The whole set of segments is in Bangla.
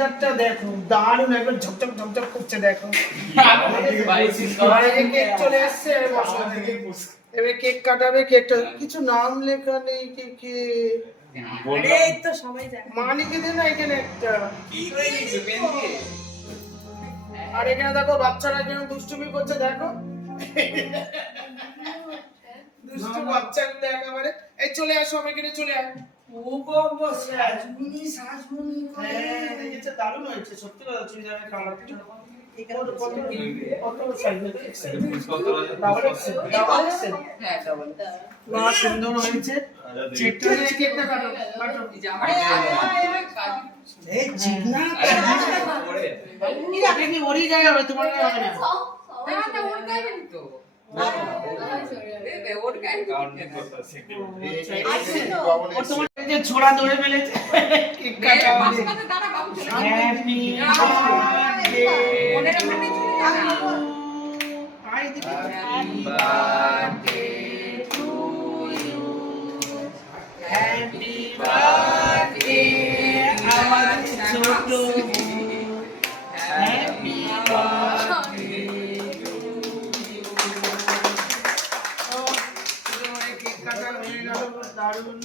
ওয়েদারটা দেখো, দারুণ একবার ঝকঝক ঝকঝক করছে দেখো। আর এই কেক চলে আসছে, এবার কেক কাটাবে। কেকটা কিছু নাম লেখা নেই কেকে। এই তো সবাই জানে। মালিকে দে না এখানে একটা। আর এখানে দেখো বাচ্চারা কেন দুষ্টুমি করছে দেখো। দুষ্টু বাচ্চাগুলো একেবারে। এই চলে আসো, আমি এখানে চলে আয়। ও বাবা সাজমুনি করে। হ্যাঁ, দেখেছে দারুণ হয়েছে সত্যি কথা। চুড়িদারের কালারটা কত সাইজ হয়েছে? Double XL. হ্যাঁ ডাবল। বাহ, সুন্দর হয়েছে। কেকটা নিয়ে কেকটা কাটো কাটো। এই চিকনা এটা কি ওরই জায়গা হবে, তোমার জায়গা হবে না? ছোড়া ধরে ফেলেছে। কেক কাটা হবে। Happy birthday. আই দিদি happy birthday to you. Happy birthday আমার ছোট। Happy birthday. কেক কাটা হয়ে গেল, দারুণ।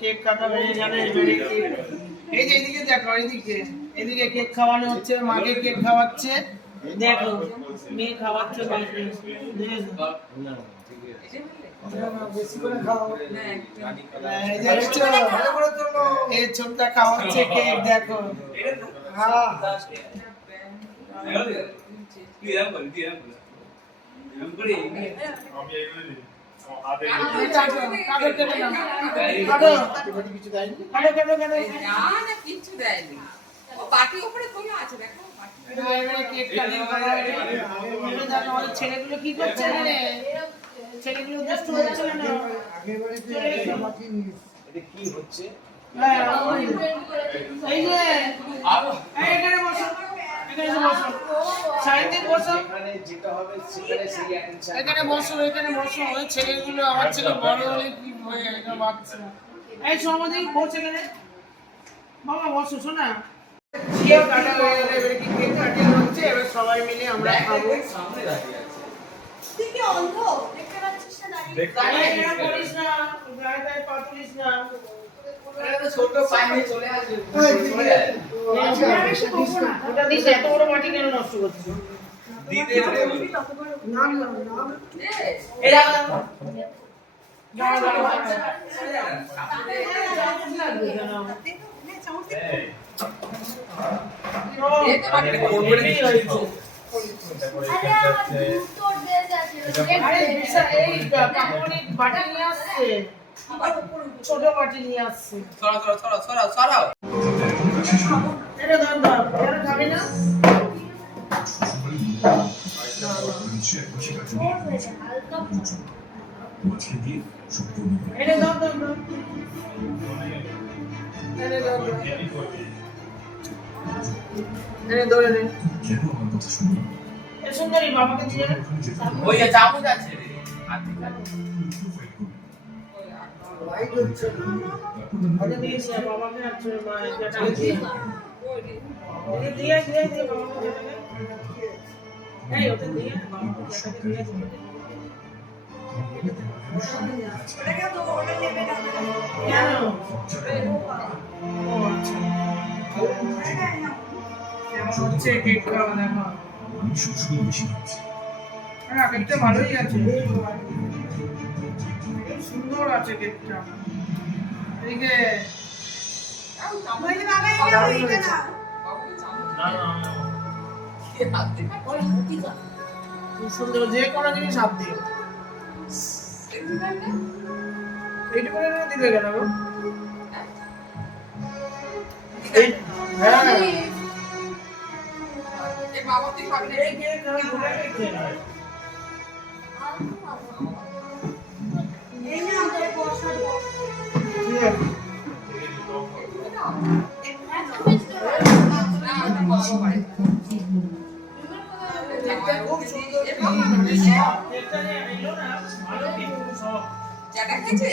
কেক কাটা হয়ে গেলে এই যে এদিকে দেখো, এদিকে কেক খাওয়ানো হচ্ছে, মাকে কেক খাওয়াচ্ছে দেখো। মেয়ে খাওয়াচ্ছে মাকে, বেশি করে খাও। এই ছোটটা খাওয়াচ্ছে কেক দেখো। হ্যাঁ ছেলেগুলো কি করছে? ছেলেগুলো দুষ্টু হচ্ছে না? কি হচ্ছে? এই যে এখানে বসো, এখানে বসো, সাইডে বসো, যেটা হবে সেখানে সেই অ্যাটেনশন। এখানে বসো, এখানে বসো। ওই ছেলেগুলো, আমার ছেলে বড় হলে কি হয়ে যাবে বাচ্চা। এই সমাধি বসে এখানে বাবা, বসো শোনা। কেক কাটা হয়ে গেলে এবারে কি কেক কাটিং হচ্ছে, এবার সবাই মিলে আমরা খাবো। সামনে দাঁড়িয়ে আছে। তুই কি অন্ধ? দেখতে পাচ্ছিস না দাঁড়িয়ে? দাঁড়িয়ে এরকম করিস না, গায়ে গায়ে পা তুলিস না। ছোট পায়ে চলে আসবে। ওটা দিস, এত বড় মাটি কেন নষ্ট করছিস? দিতে নাম নাম নাম এরা ছোট বাটি নিয়ে আসছে। এটা ধর ধর, এটা খাবি না? এটা ধর ধর ধর, এটা ধর ধর, এটা ধরে নে। এ সুন্দরী, বাবাকে দিয়ে নে। ওই যে চামচ আছে রে। লাইট হচ্ছে না। আগে দিয়েছি বাবাকে, আছে মা এটা দিয়ে। এটা দিয়ে দিয়ে দিয়ে বাবাকে দিয়ে দে। এই ওটা দিয়ে বাবাকে এটাকে দিয়ে দে। এটা তো ওটা নেবে না। কেন? ও আচ্ছা। কেমন হচ্ছে কেক খাওয়া দেখো। হ্যাঁ, কেকটা ভালোই আছে, সুন্দর আছে কেকটা। এদিকে বলি বাবা এটা হইছে না। খুব সুন্দর, যে কোনো জিনিস হাত দিও। এইটুকু দিবে কেন গো? এই হ্যাঁ এই কেক আমি ভুলে গেছি। এই না আমাদের বসা ঠিক আছে। খুব সুন্দর। কেকটা নিয়ে এলো না, ভালো কিন্তু সব। জায়গা খাইছে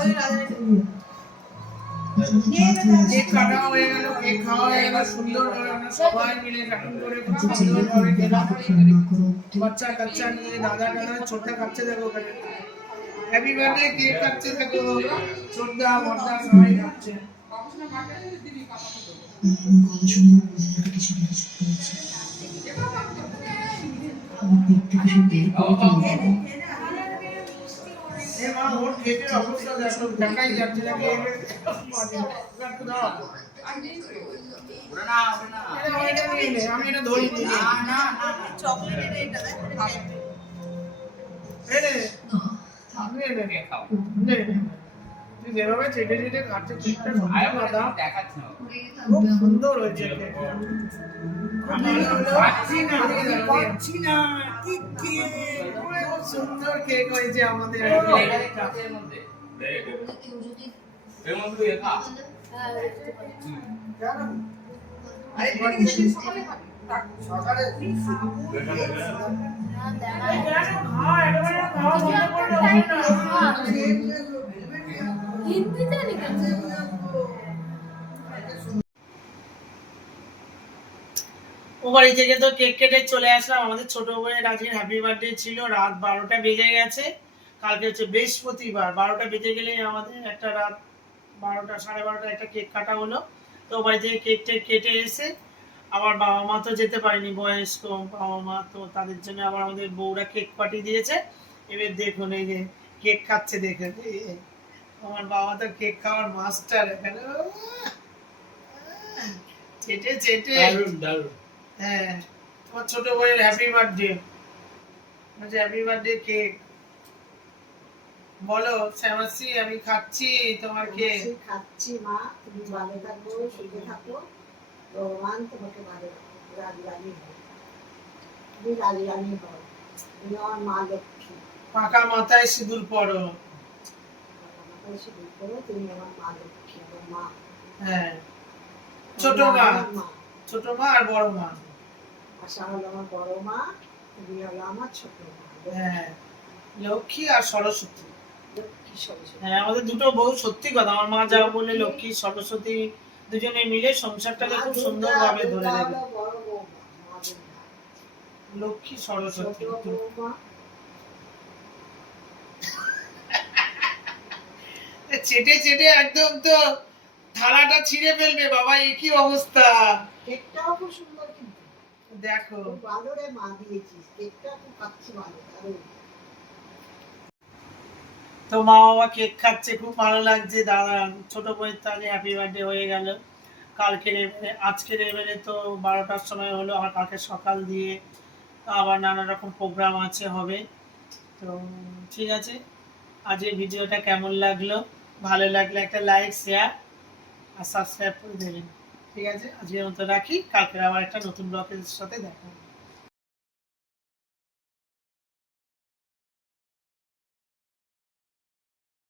ওই রাজা কেক কাটা হয়ে গেল, কেক খাওয়া হয়ে গেল, সুন্দর করে আমরা সবাই মিলে কাটিং করে খুব সুন্দর করে খেলাম। বাচ্চা কাচ্চা নিয়ে দাদা টাদা ছোট কাচ্চা দেখো ওখানে হ্যাপি বার্থডে কেক কাটছে দেখো, ছোটদা বড়দা সবাই খাচ্ছে। এ মা ওর কেকের অবস্থা দেখো, দেখাই যাচ্ছে না কেক একটু দাও। ওটা না, ওটা না। আমি এটা নিয়ে নে, আমি এটা ধরি নি। না, না, না। চকলেটের এটা দেখো এই নে, নে, নে, কে খাও? নে, নে। তুই যেভাবে চেটে চেটে খাচ্ছে কেকটা আরে সত্যি ওটা কথা তুমি দেখাচ্ছ না। খুব সুন্দর হয়েছে কেক। আমি পাচ্ছি না ঠিক খুব সুন্দর কেক হয়েছে আমাদের। এখানে কাঁচের মধ্যে। এর মধ্যে এ খা। আরে সকালে সকালে খাওয়া বন্ধ করলে হবে না। ও বাড়ি থেকে তো কেক কেটে চলে আসলাম। আমাদের ছোট বোনের আজকে হ্যাপি বার্থডে ছিল, রাত 12টা বেজে গেছে। কালকে হচ্ছে বৃহস্পতিবার, 12টা বেজে গেলে আমাদের একটা রাত 12টা 12:30 একটা কেক কাটা হলো। তো ও বাড়ি থেকে কেক টেক কেটে এসে আমার বাবা মা তো যেতে পারেনি, বয়স্ক বাবা মা, তো তাদের জন্য আবার আমাদের বউরা কেক পাঠিয়ে দিয়েছে। এবার দেখুন এই যে কেক খাচ্ছে, দেখে আমার বাবা তো কেক খাওয়ার মাস্টার এখানে, চেটে চেটে। হ্যাঁ, তোমার ছোট বোনের হ্যাপি বার্থডে, বলছে হ্যাপি বার্থডে কেক। বলো শ্যামাশ্রী, আমি খাচ্ছি তোমার কেক। খাচ্ছি মা, তুমি ভালো থাকো, সুখে থাকো, ভগবান তোমাকে ভালো রাখো, রাজি রানী হও, তুমি রাজি রানী হও, তুমি আমার মা লক্ষ্মী, পাকা মাথায় সিঁদুর পরো। আমাকে শুধু করো, তুমি আমার মা লক্ষ্মী, আমার মা। হ্যাঁ, ছোট মা, আমার মা, ছোট মা আর বড় মা। আশা হলো আমার বড় মা, তুমি হলো আমার ছোট মা, হ্যাঁ, লক্ষ্মী আর সরস্বতী। লক্ষ্মী সরস্বতী। হ্যাঁ, আমাদের দুটো বউ সত্যি কথা, আমার মা যা বলে লক্ষ্মী সরস্বতী দুজনে মিলে সংসারটাকে খুব সুন্দর ভাবে ধরে দুর্গা দেবে। হলো বড় বৌমা, মা দুর্গা। লক্ষ্মী সরস্বতী। ছোট বৌমা চেটে চেটে একদম তো থালাটা ছিঁড়ে ফেলবে বাবা, এ কি অবস্থা কেকটাও খুব সুন্দর, কিন্তু দেখো। খুব ভালো রে মা দিয়েছিস, কেকটা খুব খাচ্ছি ভালো, দারুণ। তো মা বাবা কেক খাচ্ছে, খুব ভালো লাগছে। দাদা ছোট বোনের তাহলে হ্যাপি বার্থডে হয়ে গেল। কালকের এবারে আজকের এবারে তো 12টার সময় হলো, আর কালকে সকাল দিয়ে আবার নানা রকম প্রোগ্রাম আছে, হবে। তো ঠিক আছে, আজকের ভিডিওটা কেমন লাগলো, ভালো লাগলে একটা লাইক শেয়ার আর সাবস্ক্রাইব করে দেবেন। ঠিক আছে, আজকের মতো রাখি, কালকে আবার একটা নতুন ব্লগের সাথে দেখা হবে।